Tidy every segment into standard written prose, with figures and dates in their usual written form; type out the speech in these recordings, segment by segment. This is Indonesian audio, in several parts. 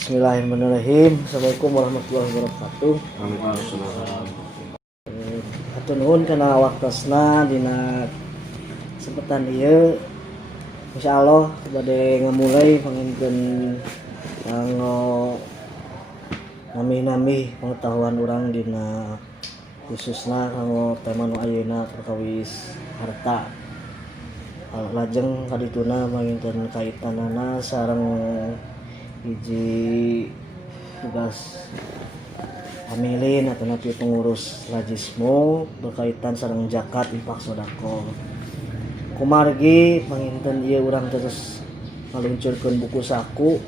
Bismillahirrahmanirrahim. Assalamualaikum warahmatullahi wabarakatuh. Waalaikumsalam. Hatur nuhun kana waktosna dina kesempatan ieu. Insyaallah bade ngamulai panginkeun kanggo nami-nami pengetahuan urang dina khususna kanggo tema nu ayeuna perkawis harta. Lajeng kadituna panginkeun kaitanana sareng hiji tugas amilin atau nanti pengurus lajismu berkaitan sareng zakat infak sodako. Kumargi panginten ieu urang terus ngaluncurkeun buku saku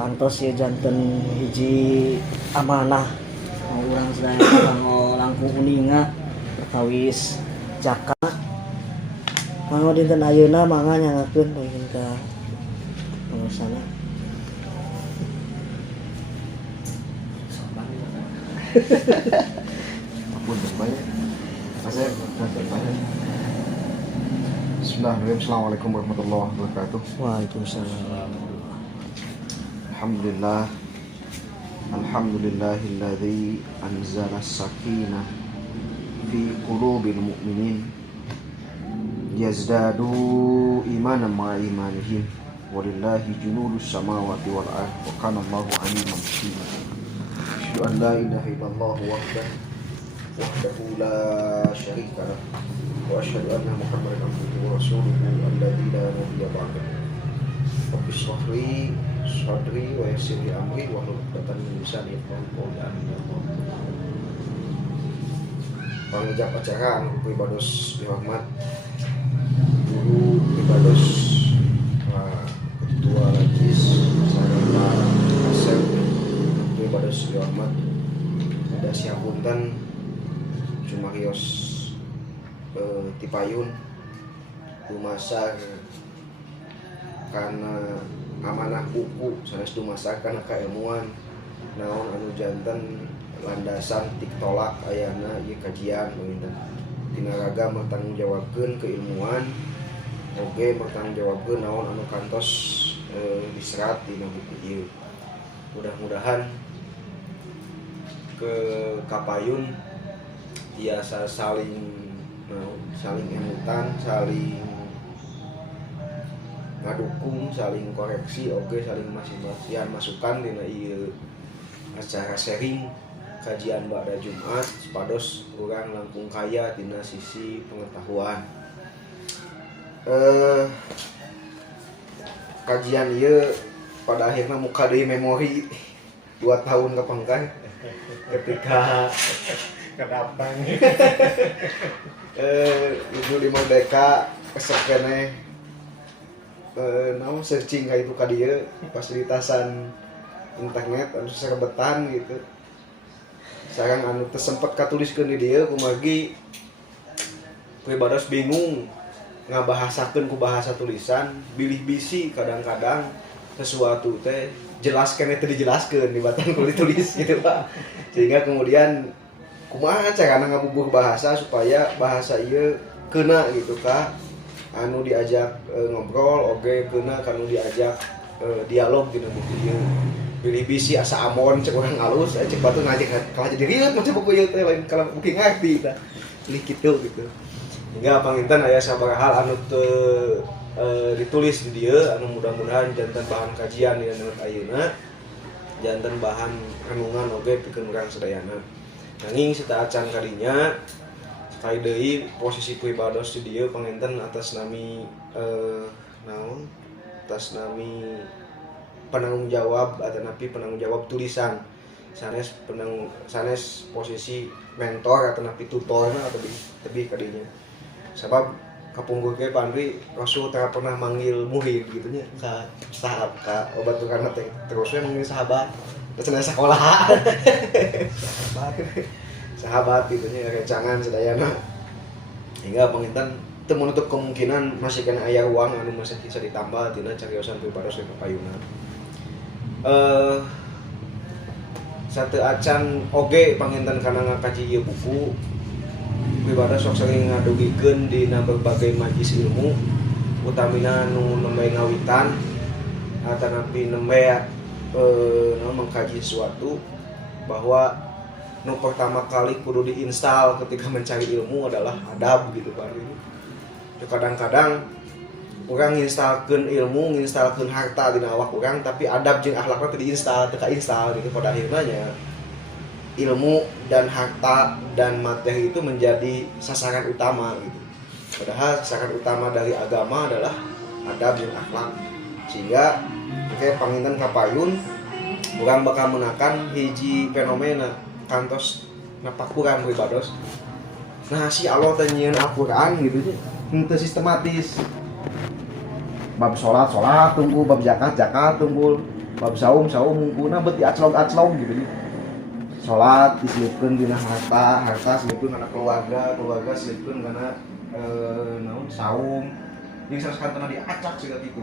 pantos ieu janten hiji amanah urang sadaya kanggo langkung uninga perkawis zakat. Mangga dinten ayeuna mangga nyangakeun panginten ka pengurusana. Ampun banyak. Saya banyak. Bismillahirrahmanirrahim. Assalamualaikum warahmatullahi wabarakatuh. Waalaikumsalam. Alhamdulillah. Alhamdulillahilladzi anzala as-sakinah fi qulubil mu'minin yazdadu imanan ma'a imanihim walillahi junudus samawati wal ardh wa kana Allahu aliman hakiman. Asyhadu an la ilaha illallah wahdahu la syarika lah wa asyhadu anna Muhammadan abduhu wa rasuluhu alladzi la nabiyya ba'dahu. Rabbi shrah li sadri wa yassir li amri wa hlul 'uqdatam min lisani yafqahu qawli. Pangijab acara anu pribados dihormat guru pribados ketua Lajis sareng Pak Asep pribados dihormat ada siapunten cumarios tipayun lumasar karena amanah buku sanes dumasar kana kailmuan naon anu janten landasan tiktolak ayana ieu kajian beunteun tina raga bertanggung jawabkeun keilmuan oge bertanggung jawabkeun naon anu kantos diserat dina buku ieu. Mudah-mudahan ke kapayun biasa saling emutan, saling ngadukung, saling koreksi, oge saling masing-masing masukan dina ieu acara sharing kajian ba'da Jumat sepados urang langkung kaya dina sisi pengetahuan. Kajian ieu pada akhirnya muka deui memori 2 tahun kapangkan ketika kedapang ibu di Merdeka esok kene naon searching ka itu ka dieu fasilitasan internet anu sarebetan gitu. Sareng anu teu sempet katuliskeun di dieu kumargi pribados bingung ngabahasakeun ku bahasa tulisan bilih bisi kadang-kadang sesuatu teh jelas kene teu dijelaskeun dibatan ku ditulis gitu Pak. Sehingga kemudian kumaha carana ngabubuh bahasa supaya bahasa ieu keuna gitu ka anu diajak ngobrol oge keuna kanu diajak dialog dina buku ieu. Bilih bisi asa amon cek urang alus cek batu ngajak kalah jadi rieuh macam buku ieu teh lain kalau buku ngarti tah. Pilih kitu gitu. Hingga panginten aya sabaraha hal anu teu ditulis di dieu anu mudah-mudahan janten bahan kajian dina neut ayeuna. Janten bahan renungan oge pikeun urang sadayana. Nanging sita acan kadinya sekali deui posisi pribados di dieu panginten atas nami atas nami penanggung jawab atau napi penanggung jawab tulisan sanes posisi mentor atau napi tutorna atau lebih kadinya sebab kapungkur ge Pandri Rasul teh pernah manggil murid gitu nya ka sahabat ka obat tukana teh terus we manggil sahabat cenah sekolah sahabat gitu nya rencangan sadayana hingga panginten teu menutup kemungkinan masih kena aya uang anu masih bisa ditambah tina cariosan pribados ka payuna. Satu acan oge panginten kana ngakaji ieu buku pribados sok sering ngadugikeun dina berbagai majlis ilmu utamina nu nembe ngawitan atanapi nembe mengkaji sesuatu bahwa pertama kali kudu diinstal ketika mencari ilmu adalah adab gitu kan. Kadang-kadang orang nginstalkeun ilmu, nginstalkeun harta dina awak orang, tapi adab jeung akhlakna teu diinstal, teu kainstal gitu. Pada akhirnya ilmu dan harta dan materi itu menjadi sasaran utama gitu. Padahal sasaran utama dari agama adalah adab dan akhlak. Sehingga kayak panginten kapayun orang bakal menakan hiji fenomena kantos napakuran ibados. Nah si Allah teh nyieun Al-Qur'an gitu henteu sistematis. Bab salat tunggu, bab zakat tunggu, bab saum ungguna beuti aclog gitu. Salat diselipkeun dina harta selipkeun kana keluarga selipkeun kana saum. Jeung saskantana diacak siga kitu.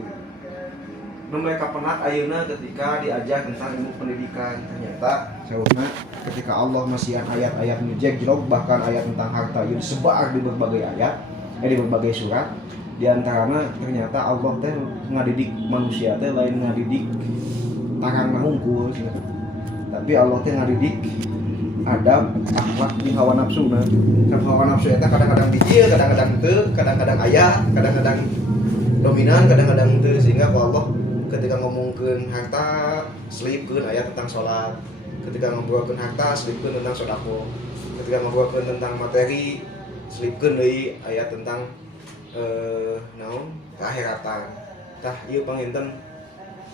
Nu mereka penak ayeuna ketika diajar tentang ilmu pendidikan, ternyata saurna ketika Allah masiehan ayat-ayat nu jeglog, bahkan ayat tentang harta ieu disebar di berbagai ayat, di berbagai surat. Di antarana ternyata Allah teh ngadidik manusia teh lain ngadidik tarangna hungkul, tapi Allah teh ngadidik adab, akhlak, jeung hawa nafsuna. Hawa nafsu eta kadang-kadang dijieun, kadang-kadang teu, kadang-kadang aya, kadang-kadang dominan, kadang-kadang teu, sehingga Allah ketika ngomongkeun harta selipkeun ayat tentang sholat, ketika ngobrolkeun harta selipkeun tentang sedekah, ketika ngobrolkeun tentang materi selipkeun deui ayat tentang keakhiratan. Tah ieu panginten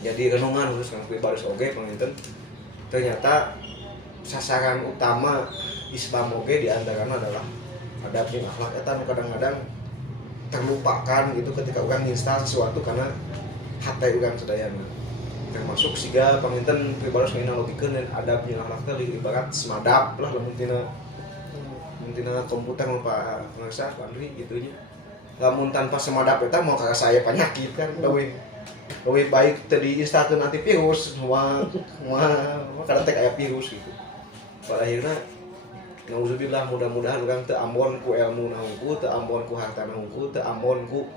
jadi renungan khusus kang pribadi oge panginten. Ternyata sasaran utama Islam oge di antaranya adalah adab jeung akhlak eta nu kadang-kadang terlupakan gitu ketika orang nginstal sesuatu karena hati urang sadayana. Termasuk siga panginten pribadi nganalogikeun adab jeung akhlak teh ibarat semadap lah lamun tina komputer mah Pak Ngarsa Andri gitu nya. Lamun tanpa semadap eta mau ka saya penyakit kan leuwih baik teu diinstalkeun antivirus moal kada teh aya virus gitu. Pada akhirnya nauzubillah mudah-mudahan urang teu ambon ku ilmu hungkul, teu ambon ku harta hungkul, teu ambon ku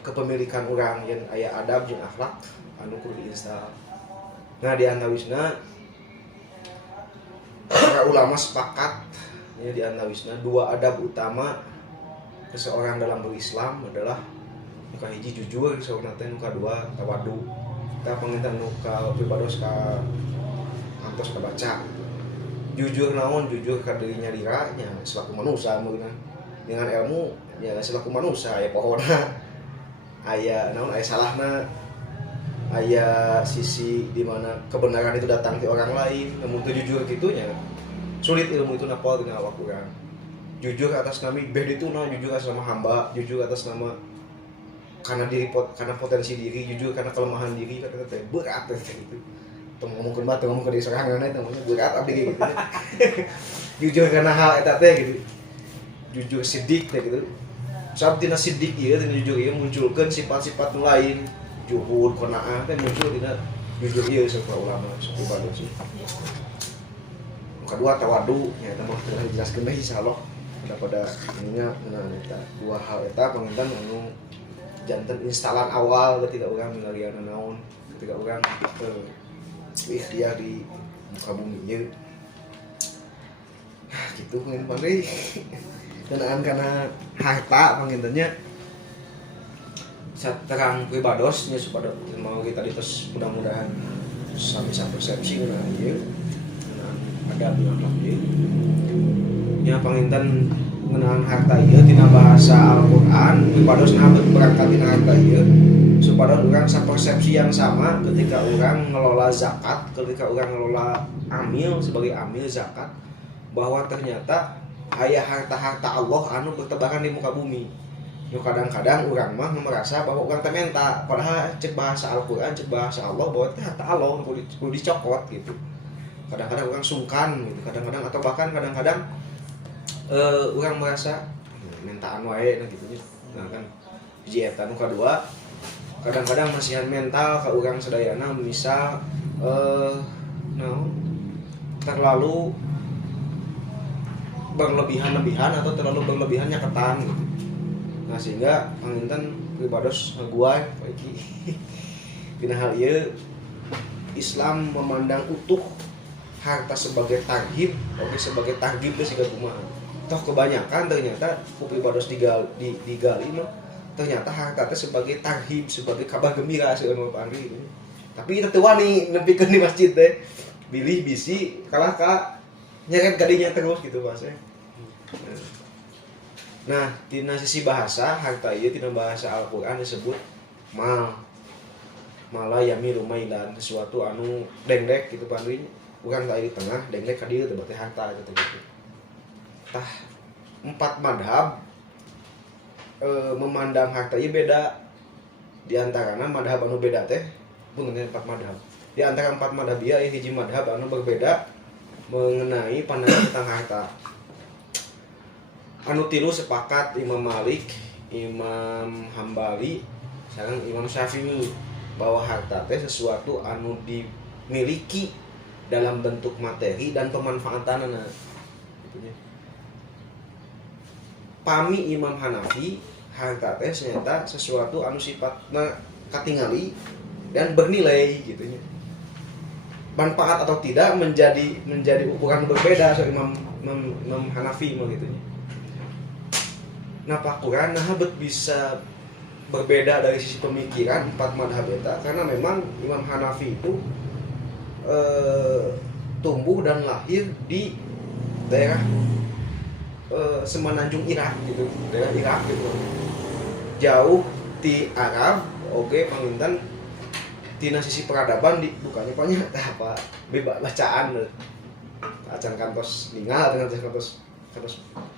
kepemilikan orang yang aya adab jeung akhlak anu kudu diinstal. Nah di antawisna para ulama sepakat ya di antawisna dua adab utama seseorang dalam berislam adalah nuka hiji jujur, saurna teh nuka dua tawadu. Kita panginten nuka pribados ka antos kabaca. Jujur naon? Jujur ka dirinya nya selaku manusia meureun. Dengan ilmu ya selaku manusia ya pokona aya naon aya salahna, aya sisi di mana kebenaran itu datang di orang lain. Namun teu jujur kitunya sulit ilmu itu napol dina awak urang. Jujur atas nama bedituna, jujur atas nama hamba, jujur atas nama karena potensi diri, jujur karena kelemahan diri, kata teh berat teh gitu. Teu ngomongkeun mah teu ngomong ke diri sorangan eta namanya berat abdi gitu. Jujur karena hal eta teh gitu. Jujur sidik teh gitu. Sabab tina sidik ieu, tina jujur ieu munculkeun sifat-sifat nu lain. Juhud, qanaah teh muncul tina jujur ieu saha ulama saha ibadah sih. Kedua tawadu nya eta mah teu dijelaskeun deui insyaallah. Pada ininya eta dua hal eta panginten anu janten instalan awal ketika urang milariana naon, ketika urang ikhtiar di muka bumi ieu. Gitu panginten Pandri. Kenaan kana harta pangintennya saterang pribados nya supaya mau kita dites mudah-mudahan sami persepsi kana ieu. Ada akhlak ieu. Ya panginten ngeunaan harta ieu tina bahasa Al-Qur'an pribados berangkat tina harta ieu supaya urang sapersepsi yang sama ketika urang ngelola zakat, ketika urang ngelola amil sebagai amil zakat, bahwa ternyata aya harta-harta Allah anu bertebaran di muka bumi. Nu kadang-kadang urang mah merasa bahwa urang teh menta, padahal cek bahasa Al-Qur'an, cek bahasa Allah bahwa teh harta Allah kudu dicokot gitu. Kadang-kadang urang sungkan gitu, kadang-kadang atau bahkan kadang-kadang urang merasa mentaan wae gitu nya. Nah kan hiji eta nu kadua kadang-kadang masihan mental ka urang sadayana misal terlalu berlebihan-lebihan atau terlalu berlebihannya ketan gitu. Nah sehingga panginten pribados ngaguay iki dina hal ieu Islam memandang utuh harta sebagai tarhib, oke sebagai tarhib itu siga kumaha. Toh kebanyakan ternyata kupi bados digali mah ternyata harta teh sebagai tarhib, sebagai kabar gembira seueur pangri. Tapi itu wani nepikeun di masjid teh bilih bisi kalah ka nyeret kadinya terus gitu bahasa. Nah, tina sisi bahasa harta ieu tina bahasa Al-Qur'an disebut mal. Mala yamilu mailan, sesuatu anu dengdek gitu pangri. Bukan ka di tengah, dengdek ka dieu teh berarti harta gitu. Tah 4 madhab memandang harta ieu beda. Di antarana madhab anu beda teh punten 4 madhab. Di antara 4 madhab ieu hiji madhab anu berbeda mengenai pandangan tentang harta. Anu tilu sepakat Imam Malik, Imam Hambali, sareng Imam Syafi'i bahwa harta teh sesuatu anu dimiliki dalam bentuk materi dan pemanfaatanna. Pami Imam Hanafi, harta teh ternyata sesuatu anu sifatna katingali dan bernilai gitu nya. Manfaat atau tidak menjadi ukuran berbeda so Imam Hanafi mah gitu nya. Nah, pakuran nah bisa berbeda dari sisi pemikiran 4 madhab eta karena memang Imam Hanafi itu tumbuh dan lahir di daerah semenanjung Irak gitu, daerah Irak gitu. Jauh di Arab, oke panginten tina sisi peradaban di bukannya banyak apa bebas bacaan acan kantos ningal dengan kantos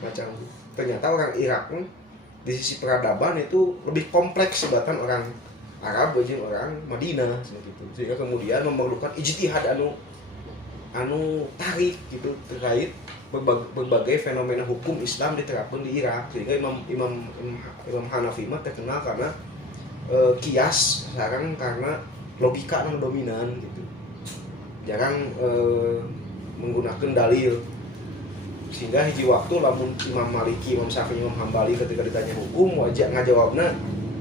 macam ternyata orang Irak di sisi peradaban itu lebih kompleks sebatan orang Arab jeung orang Madinah seperti itu sehingga kemudian memerlukan ijtihad anu tarik gitu terkait berbagai fenomena hukum Islam diterapkan di Irak sehingga Imam Hanafi mah terkenal karena kias sekarang karena logika yang dominan gitu jarang menggunakan dalil sehingga hiji waktu lamun Imam Maliki, Imam Syafi'i, Imam Hambali ketika ditanya hukum wajib ngajawabna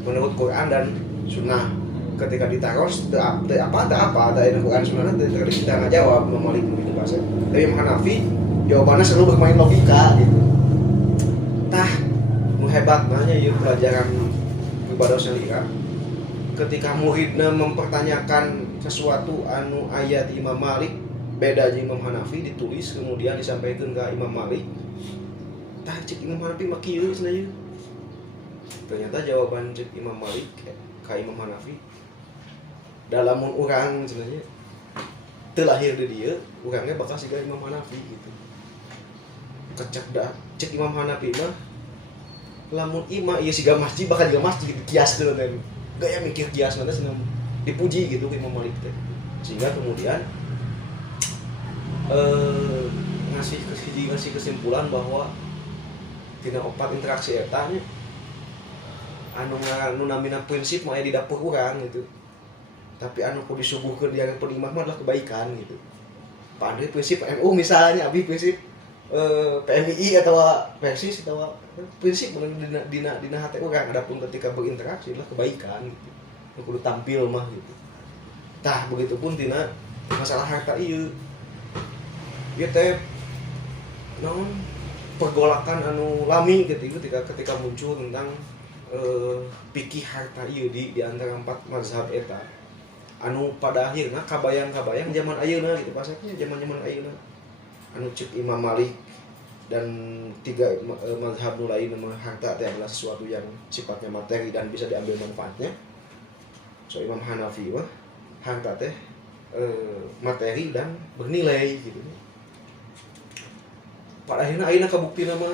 menurut Quran dan Sunnah ketika ditaros apa ada Quran Sunnah ketika kita ngajawab Imam Maliki begitu bahasa tapi Imam Hanafi jawabannya selalu bermain logika gitu tah nu hebatnya ieu pelajaran ibadah salira ketika muridna mempertanyakan sesuatu anu ayat Imam Malik beda jeung Imam Hanafi ditulis kemudian disampaikan ke Imam Malik tah cek Imam Hanafi mah kieu cenah ternyata jawaban cek Imam Malik ka Imam Hanafi dalam urang cenah teu lahir di dieu urangnya bakal siga Imam Hanafi gitu kecek dah cek Imam Hanafi mah lamun imam ieu siga masjid bakal juga masjid kias teh gaya mikir kias nanti senang dipuji gitu ke Imam Malik teh sehingga kemudian ngasih kesimpulan bahwa tina 4 interaksi eta nya anu namina prinsip mah aya di dapur urang gitu tapi anu kudu disuguhkeun di hadapan imam adalah kebaikan gitu padahal prinsip MU misalnya abi prinsip PMI atau Persis atau prinsip dina hati urang adapun ketika berinteraksi adalah kebaikan gitu kudu tampil mah gitu tah begitupun tina masalah harta ieu ieu teh naon pergolakan anu lami gitu ketika muncul tentang fikih harta ieu di antara 4 mazhab eta anu pada akhirna kabayang zaman ayeuna gitu pasatnya zaman ayeuna anu cek Imam Malik dan 3 mazhab nu lain mah harta teh adalah sesuatu yang sifatnya materi dan bisa diambil manfaatnya so Imam Hanafi mah harta teh materi dan bernilai gitu pada akhirnya ayeuna kabukti nama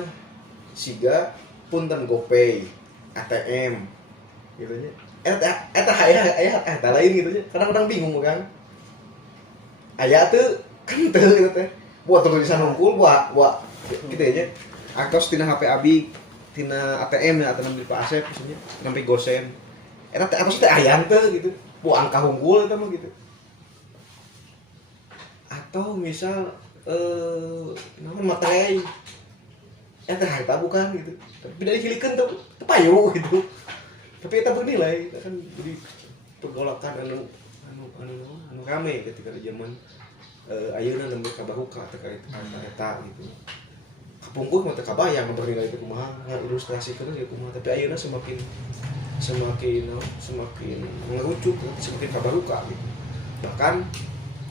siga punten GoPay ATM gitu nya eta lain gitu nya kadang-kadang bingung kan aya teu kan teu gitu teh buat tulisan hungkul buat gitu aja aktos tina HP abi tina ATM nya atau di Pak Asep misalnya sampai gosen eta teh atos teh aya teu gitu buat angka hungkul eta mah gitu atau misal namun materai eta harta bukan gitu tapi dari hilikeun tuh payu gitu tapi eta bernilai kan jadi pergolakan anu rame ketika di zaman ayeuna nembe kabaruka terkait harta eta gitu. Kapungkur mah teu kabayang bernilai itu kumaha ilustrasikeun ya kumaha, tapi ayeuna semakin ngerucuk, semakin kabaruka gitu. Bahkan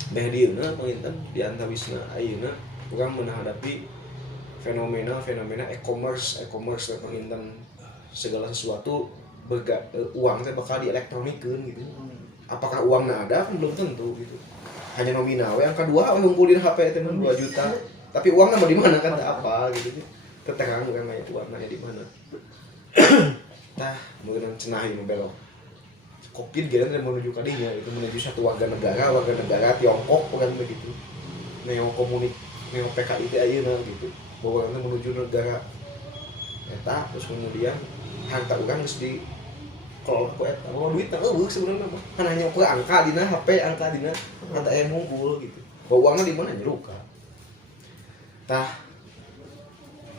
beh dieuna panginten di antawisna ayeuna urang menghadapi fenomena e-commerce panginten segala sesuatu uang teh bakal dielektronikeun gitu. Apakah uangnya ada kan belum tentu gitu. Hanya nominal. Yang kedua ngumpulin HP teh 2 juta. Tapi uangnya mau di mana kan tak apa gitu. Terang bukan kayak warnanya di mana. Tah, meureun cenah ieu belok. Covid geus menuju ka dinya itu menuju satu warga negara Tiongkok bukan begitu. Neo PKI teh ayeuna gitu. Bahwa menuju negara eta terus kemudian harta urang geus di kalau ku eta duit teh eueuh sebenarnya mah kan hanya ku angka dina HP angka dina harta yang ngumpul gitu. Bahwa uangnya di mana nyeruka. Tah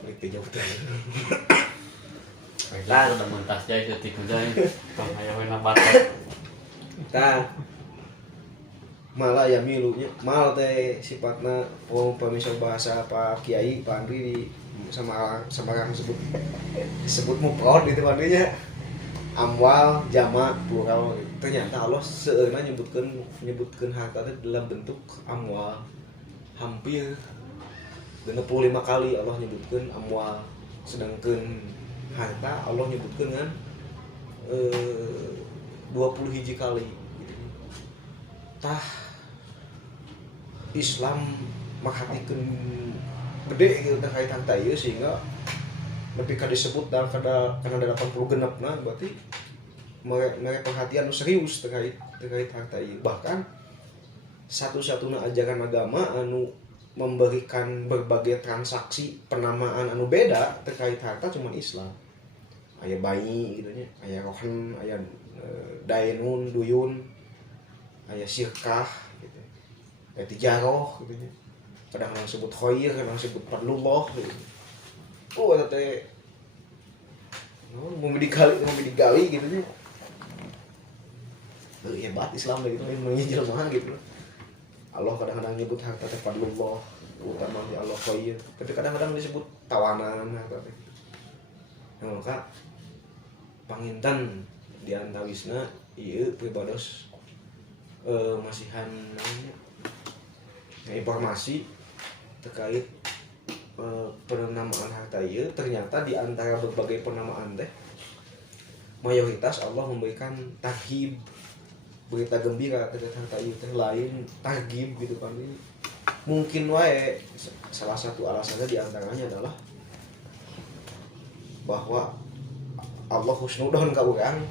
balik teh jauh teh. Lah udah mentas jaya detik udah tong aya we batok. Tah malah ya milunya mal teh sifatna pamisah bahasa Pak Kiai Pak Andri di sama orang sebut mufrad gitu artinya amwal jamak plural gitu. Ternyata Allah seueuna nyebutkeun harta teh dalam bentuk amwal hampir 65 kali Allah nyebutkeun amwal, sedangkan harta Allah nyebutkeun kan 20 hiji kali gitu. Tah Islam mahatikeun gede gitu terkait harta ieu sehingga lebih ka disebut dalam kana 80 genepna berarti mere perhatian serius terkait harta ieu. Bahkan satu-satunya ajaran agama anu memberikan berbagai transaksi penamaan anu beda terkait harta cuman Islam. Aya bayi gitu nya, aya rohan, aya dainun, duyun, aya sirkah gitu. Aya tijaroh gitu nya. Kadang-kadang sebut khair, kadang sebut fadlullah gitu. Oh eta teh mau digali gitu nya. Hebat Islam gitu menjelma gitu. Allah kadang-kadang nyebut harta teh fadlullah, utama di Allah khair, tapi kadang-kadang disebut tawanan harta teh. Nah, maka panginten di antawisna ieu pribados masihan namanya informasi terkait penamaan harta ieu. Ternyata di antara berbagai penamaan teh mayoritas Allah memberikan tarhib, berita gembira terkait harta ieu teh lain targhib gitu kan. Mungkin wae salah satu alasannya di antaranya adalah bahwa Allah husnudon ka urang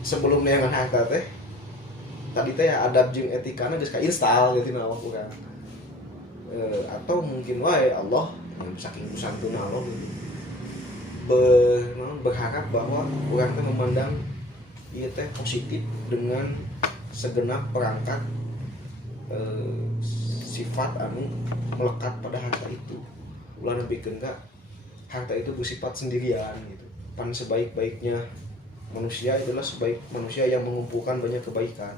sebelum neangan harta teh tadi teh adab jeung etikana geus ka install gitu na awak urang. Atau mungkin wae Allah saking santuna Allah berharap bahwa urang teh memandang ieu teh positif dengan segenap perangkat sifat anu melekat pada harta itu. Ulah nebikeun ka harta itu bersifat sendirian gitu. Pan sebaik-baiknya manusia itulah sebaik manusia yang mengumpulkan banyak kebaikan.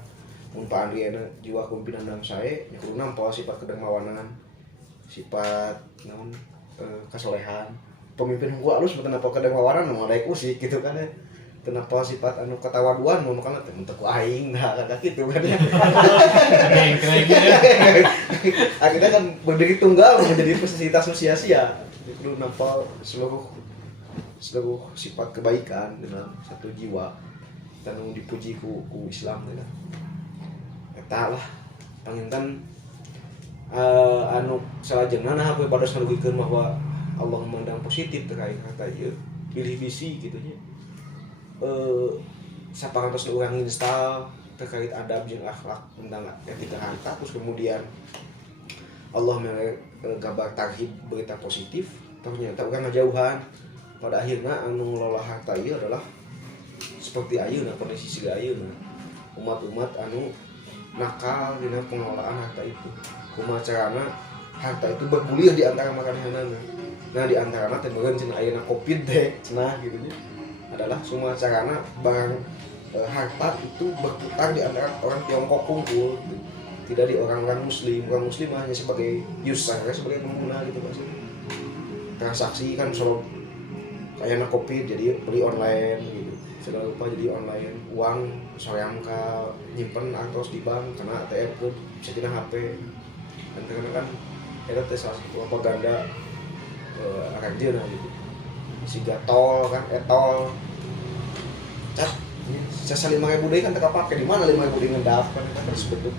Mun Pak Andri jiwa pimpinan dan sae nya kudu nampa sifat kedermawanan, sifat naon kasolehan. Pemimpin gua alus meureun nampa kedermawanan mah daek usik gitu kan ya. Kenapa sifat anu ketawaduan mau kan teh untuk aing nah kata gitu kan ya. Akhirnya kan berdiri tunggal menjadi fasilitas sia-sia. Itu nampak seluruh sifat kebaikan dalam satu jiwa dan dipuji ku Islam teh. Eta lah panginten anu salajengna nah we bados ngarugikeun bahwa Allah memandang positif terkait harta ieu pilih bisi kitu nya. Sapangantos urang install terkait adab jeung akhlak tentang etika harta terus kemudian Allah gambar tarhib berita positif ternyata urang ngajauhan pada akhirnya anu ngelola harta ieu adalah seperti ayeuna kondisi siga ayeuna umat-umat anu nakal dina pengelolaan harta itu. Kumaha carana harta itu bergulir di antara makanehanana. Nah di antarana teh meureun cenah ayeuna Covid teh cenah kitu nya adalah semua carana barang harta itu berputar di antara orang Tiongkok kumpul gitu. tidak di orang muslim hanya sebagai user, sebagai pengguna gitu maksud. Transaksi kan selalu kayak kopi jadi beli online gitu, segala lupa jadi online, uang soalnya ke nyimpen atau di bank karena ATM pun bisa tina HP, dan karena kan itu salah satu propaganda aranjeun gitu. Si gatol kan etol cat sisa 5.000 deui kan teu kapake di mana 5.000 deui ngendap kan terus bentuk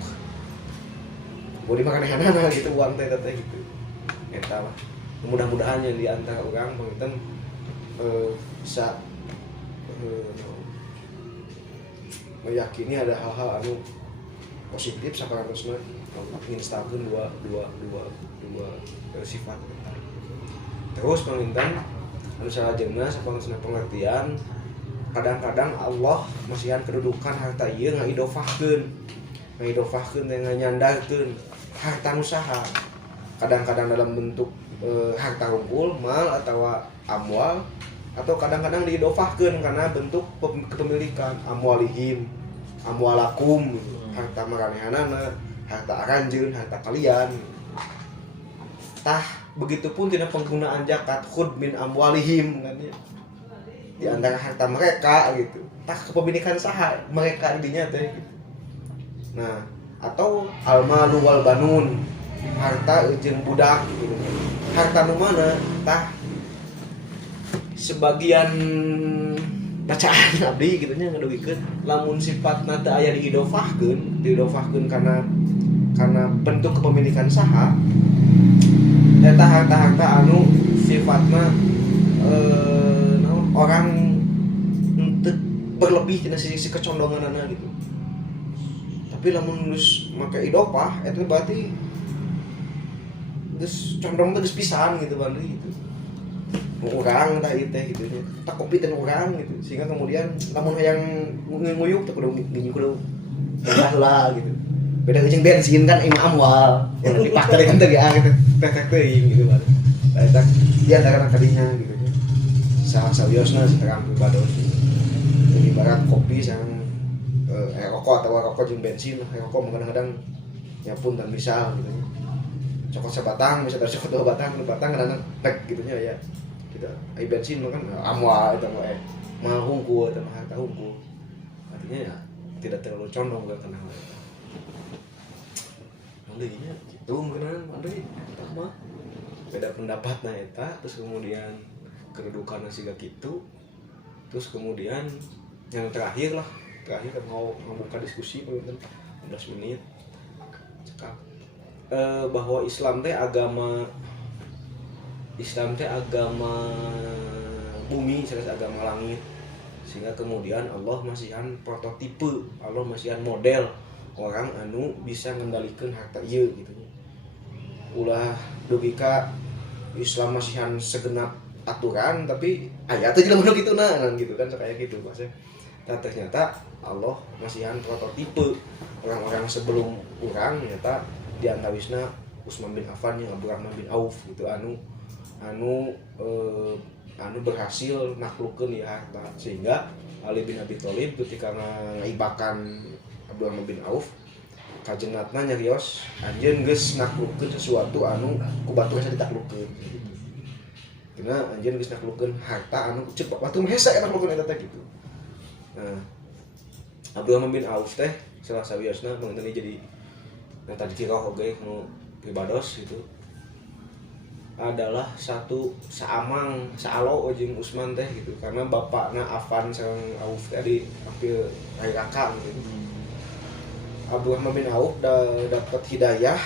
bodi makan hanana gitu uang teh gitu eta lah. Mudah-mudahan yang di antara orang penginten bisa meyakini ada hal-hal anu positif saparosna nginstalkeun dua sifat. Terus penginten anu salajengna saparosna pengertian, kadang-kadang Allah masihan kedudukan harta ieu ngaidofahkeun teh nyandarkeun harta nusaha. Kadang-kadang dalam bentuk harta unggul, mal atau amwal, atau kadang-kadang diidofahkeun karena bentuk kepemilikan amwalihim, amwalakum, harta maranehanana, harta aranjeun, harta kalian. Tah begitupun tidak penggunaan zakat khud min amwalihim kan ya. Di antara harta mereka gitu. Tah kepemilikan saha mereka dinya teh gitu. Nah, atau almalu wal banun, harta jeung budak gitu. Harta nu mana tah sebagian bacaan abdi kitu nya ngadugikeun lamun sifatna teu aya diidofahkeun karena bentuk kepemilikan saha eta harta-harta anu sifatna orang teu berlebih tina sisi kecondonganana gitu. Tapi lamun geus make idofah eta berarti geus condong teh geus pisan gitu berarti gitu. Urang tah ieu teh gitu nya. Tak kopi teh urang gitu. Sehingga kemudian lamun hayang nguyuk teh kudu lah gitu. Beda jeung bensin kan ini amwal. Yang dipakai kan teh gitu. Teh teuing gitu baru. Eta dia antara kadinya gitu nya. Sawiosna sekarang pribados. Ibarat kopi sang rokok atau rokok jeung bensin, rokok kadang-kadang nyapun dan misal gitu nya. Cokot sebatang, bisa cokot 2 batang, kadang-kadang tek gitu nya ya. Kita ai bensin kan amwal eta mah mah hungkul eta mah harta hungkul. Artinya ya tidak terlalu condong ke kana hal eta. Nantinya gitu meureun Andre eta mah beda pendapatna eta, terus kemudian kedudukanna siga kitu. Terus kemudian yang terakhir kan mau membuka diskusi mungkin 15 menit cekap bahwa Islam teh agama bumi, agama langit, sehingga kemudian Allah masihan prototipe, Allah masihan model orang anu bisa mengendalikan harta ieu gitu. Ulah dugi ka Islam masihan segenap aturan tapi aya teh jelema nu kituna gitu kan kayak gitu maksudnya. Nah, ternyata Allah masihan prototipe orang-orang sebelum urang ternyata di antawisna Utsman bin Affan yang Abdurrahman bin Auf gitu anu berhasil naklukkeun ya harta, sehingga Ali bin Abi Thalib ketika ngaibakan Abdurrahman bin Auf kajenatna nyarios anjeun geus naklukkeun sesuatu anu ku batur hese ditaklukkeun gitu. Karena anjeun geus naklukkeun harta anu cepat batur hese naklukkeun eta teh gitu. Nah, Abdurrahman bin Auf teh salah sawiosna mengenai jadi tadi kira oge nu pribados gitu adalah satu saalo jeung Utsman teh gitu, karena bapakna Affan sareng Auf tadi hampir raka gitu. Abdurrahman bin Auf dapat hidayah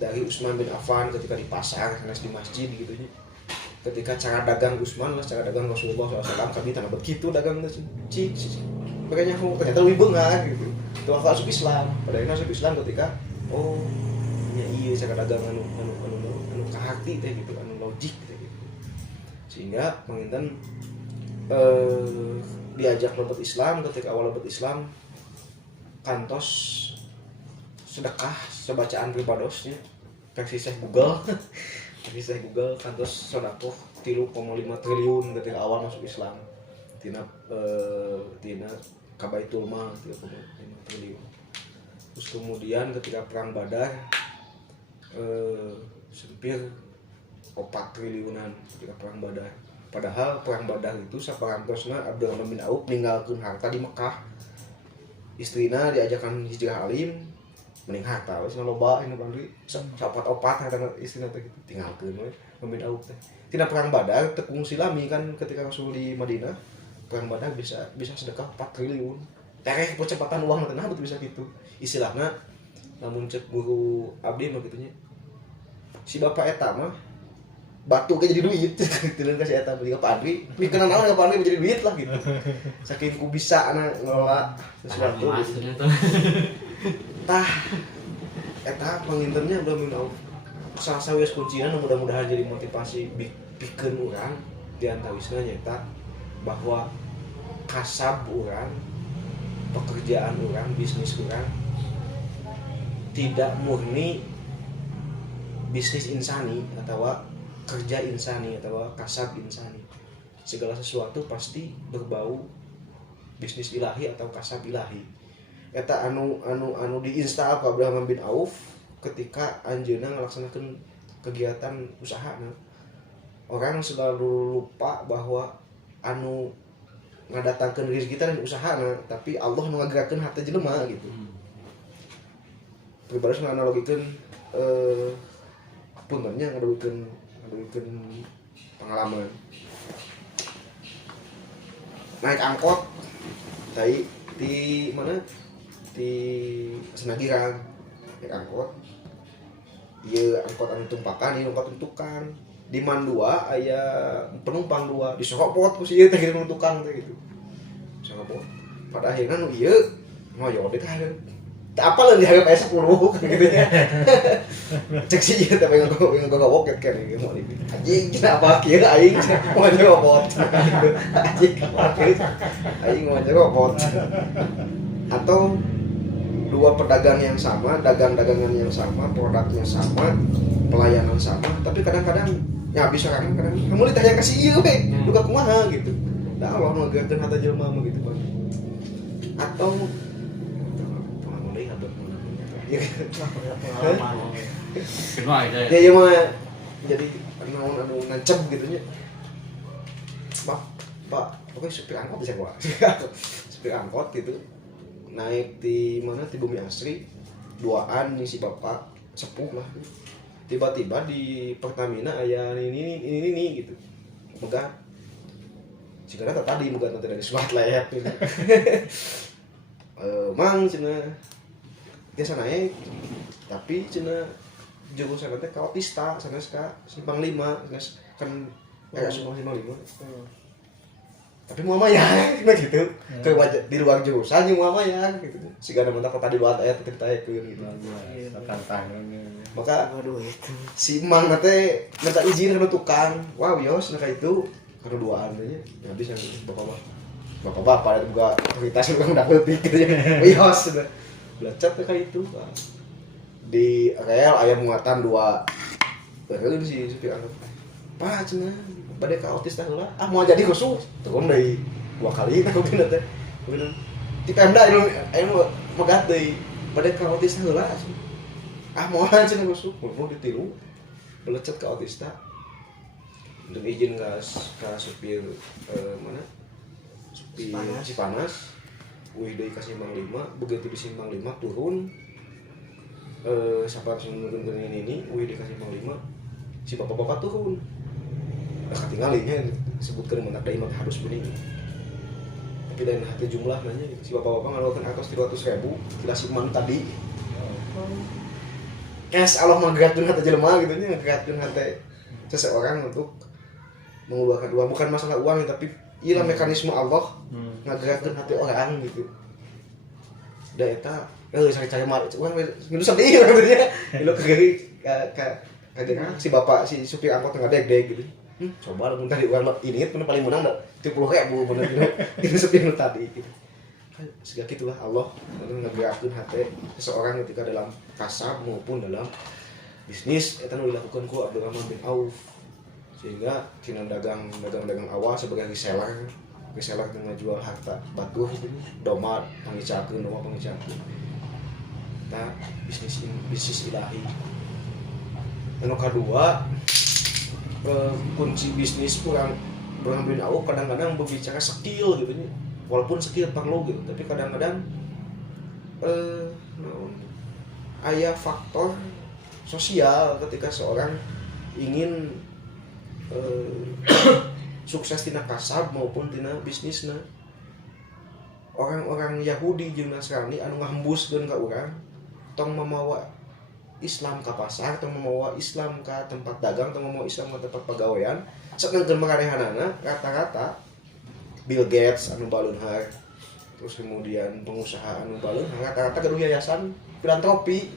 dari Utsman bin Affan ketika di pasar, sanes di masjid gitu nya. Ketika cara dagang Utsman lah, cara dagang Rasulullah SAW kabeh tanah begitu dagang teh cik. Makanya ternyata lebih beungar gitu. Itu masuk Islam. Padahal masuk Islam ketika nya iya cara dagang anu kahati teh gitu, anu logik teh gitu. Sehingga penginten diajak lebet Islam, ketika awal lebet Islam kantos sedekah sebacaan pribadosnya versi Syekh Google kantos sedekah 3,5 triliun ketika awal masuk Islam tina ka Baitul Mal 3,5 triliun. Terus kemudian ketika perang Badar hampir 4 triliunan ketika perang Badar. Padahal perang Badar itu saparantosna Abdurrahman bin Auf ninggalkeun harta di Mekah. Istrina diajakan hijrah alim mending harta wes loba ini bangri sapat-opat harta istrina teh gitu tinggalkeun we bin Auf teh. Tina perang Badar tekung silami kan ketika Rasul di Madinah perang Badar bisa sedekah 4 triliun. Tereh percepatan uang teh nah betul bisa gitu. Istilahna namun cek guru abdi mah gitunya. Si bapak eta mah batu kayak jadi duit tileun ka si eta beli ka Padri mikeun naon ka Padri jadi duit lah gitu saking ku bisa ana ngelola sesuatu Maksudnya tuh. tah eta pangintennya udah minta salah wes kuncinya mudah-mudahan jadi motivasi pikeun urang di antawisna nyata bahwa kasab urang pekerjaan urang bisnis urang tidak murni bisnis insani atau kerja insani atau kasab insani. Segala sesuatu pasti berbau bisnis ilahi atau kasab ilahi. Eta anu diinsta ka Abdurrahman bin Auf ketika anjeunna ngalaksanakeun kegiatan usahana. Orang selalu lupa bahwa anu ngadatangkeun rezeki teh usahana, tapi Allah nu ngagerakeun hati jelema gitu. Pribadi nganalogikeun puntennya ngadawikeun pengalaman naik angkot tadi di mana di Senagiran naik angkot iya angkot anu tumpakan ieu angkot tuntukan di Mandua aya penumpang 2 disohopot ku si ieu teh kitu tukang teh gitu sohopot pada akhirna nu ieu ngoyo teh tak apa lah diharap S10 gitu ya cek sih ya tapi nggak woket kan ini mau ini anjing kenapa kira aing mau nyobot anjing aing mau nyobot atau 2 pedagang yang sama dagangan yang sama produknya sama pelayanan sama tapi kadang-kadang ya bisa kan kadang kamu ditanya kasih iya we duka kumaha gitu dah Allah ngagerakeun hata jelema gitu Bang atau pengalaman Kenapa aja ya mah jadi naon anu ngancem gitu nya pak pokoknya supir angkot bisa gua supir angkot gitu naik di mana di Bumi Asri 2an nih si bapak sepuh lah tiba-tiba di Pertamina aya ini gitu megah sigana tadi bukan tadi dari suat lah ya mang cenah biasa naik tapi cina jurusan nanti kalau pista sana simpang 5 kan kayak simpang 5 tapi mau ya gitu ke wajah di luar jurusan yang mau ya gitu sih gak ada mentak tadi luar ayat ceritakeun gitu maka aduh itu si mang nanti minta izin ke tukang wow yos nah itu keduaan aja ya bisa bapak-bapak juga aktivitas juga udah lebih gitu ya yos sudah belacat kayak itu di rel ayam muatan 2 terus si supir angkot pak cenah bade ka otis teh heula mau jadi khusus turun deui 2 kali teh kudu teh di Pemda anu megat deui bade ka otis teh heula mau cenah khusus mau ditilu belacat ka otis teh untuk izin ka supir mana supir Cipanas wih dari Simpang 5 begitu di Simpang 5 turun sahabat menurun ke ini wih di Simpang 5 si bapak-bapak turun udah ketinggalinya disebutkan mentak dari mata harus bening tapi dari hati jumlah nanya si bapak-bapak ngalukan atas 300.000 tidak simpan tadi Allah menggerakkan hati jelema gitu nya menggerakkan hati seseorang untuk mengeluarkan uang bukan masalah uang tapi ialah mekanisme Allah ngagerakkeun hati orang gitu. Da eta cari mah urang minus sedih katanya. Lu kegeri si bapak si supir angkot ngadeg-deg gitu. Coba lamun tadi urang ini pun paling menang 30.000 bener gitu. Itu supir nu tadi gitu. Segala gitulah Allah ngagerakkeun hati seseorang ketika dalam kasab maupun dalam bisnis eta nu dilakukan ku Abdurrahman bin Auf. Sehingga kina dagang awal sebagai reseller dengan jual harta batu domat pangicakeun eta bisnis ilahi. Anu kadua kunci bisnis kurang bin awuk kadang-kadang berbicara skill gitu nya. Walaupun skill perlu gitu, tapi kadang-kadang aya faktor sosial ketika seorang ingin sukses tina kasab maupun tina bisnisna. Orang-orang Yahudi jeung Nasrani anu ngahembuskeun ka urang tong mamawa Islam ka pasar, tong mamawa Islam ka tempat dagang, tong mamawa Islam ka tempat pagawean, saneungkeun makarehanana rata-rata Bill Gates anu baleunhar, terus kemudian pengusaha anu baleunhar rata-rata gaduh yayasan filantropi,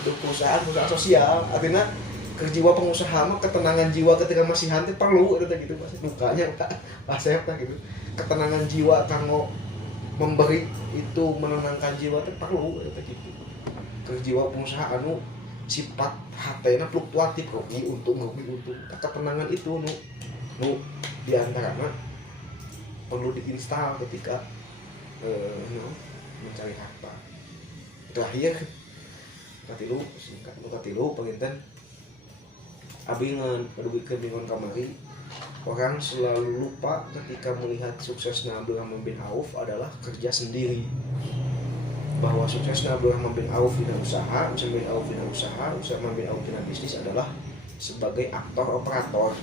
gaduh perusahaan sosial. Artinya jiwa pengusaha mah ketenangan jiwa ketika masih hanti perlu eta gitu, pasti dukanya bahasa eta gitu. Ketenangan jiwa kanggo memberi itu menenangkan jiwa teh perlu eta gitu. Jiwa pengusaha anu sifat hatena fluktuatif, rugi untung. Ketenangan itu nu diantaranya perlu diinstal ketika mencari harta. Terakhir katilu penginten abi ngadugikeun bingung kamari, orang selalu lupa ketika melihat suksesnya Abdurrahman bin Auf adalah kerja sendiri. Bahwa suksesnya Abdurrahman bin Auf di usaha, Usama bin Auf di bisnis adalah sebagai aktor operator,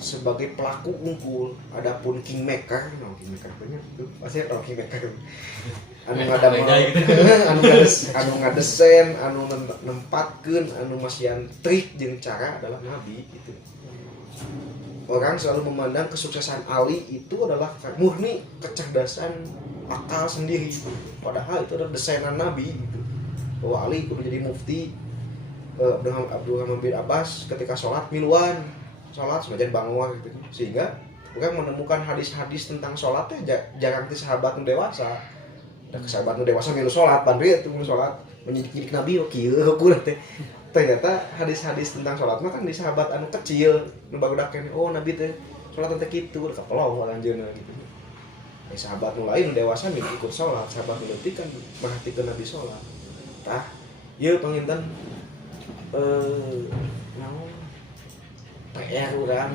sebagai pelaku unggul. Adapun kingmaker, kingmaker banyak itu pasti tahu kingmaker. Anu ngadesen, anu nempatkeun, anu masian trik jeung cara adalah Nabi gitu. Orang selalu memandang kesuksesan Ali itu adalah murni kecerdasan akal sendiri, padahal itu adalah desainan Nabi gitu. Bahwa Ali kudu jadi mufti, Abdurrahman bin Abbas ketika sholat miluan, sholat sebagian bangor gitu. Sehingga orang menemukan hadis-hadis tentang sholat teh jarang di sahabat nu dewasa. Sahabat nu dewasa milu sholat, bandri itu milu sholat menyidik Nabi kieu hukum teh. Ternyata hadis-hadis tentang sholat mah kan di sahabat anu kecil nu barudak kene, oh Nabi teh sholat teh kitu, kapelong anjeunna gitu. Sahabat nu lain dewasa mikir ikut sholat, sahabat nu leutik kan merhatikeun Nabi sholat. Tah, ieu panginten naon PR urang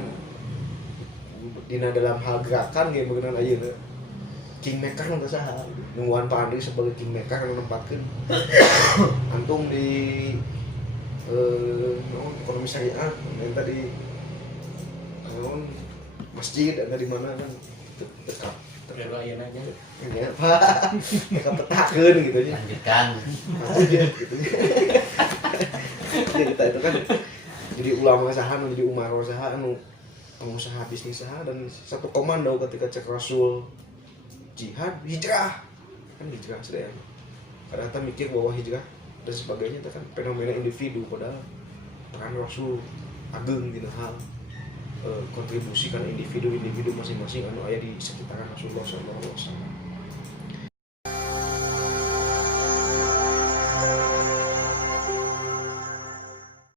dina dalam hal gerakan ge beunang ayeuna. Kingmaker nu saha? Nungguan Pak Andri sebagai kingmaker anu nempatkeun antum di ekonomi syariah, yang tadi masjid ada di mana kan dekat Doain aja. Ya Pak, dekat petakeun gitu nya. Lanjutkan. Masjid gitu nya. Jadi itu kan jadi ulama saha anu jadi umaro saha anu pengusaha bisnis saha dan satu komando ketika cek Rasul jihad hijrah kan hijrah sedaya. Kadang-kadang mikir bahwa hijrah dan sebagainya itu kan fenomena individu, padahal peran Rasul ageng dina hal kontribusi kan individu masing-masing anu aya di sekitaran Rasulullah sallallahu alaihi wasallam.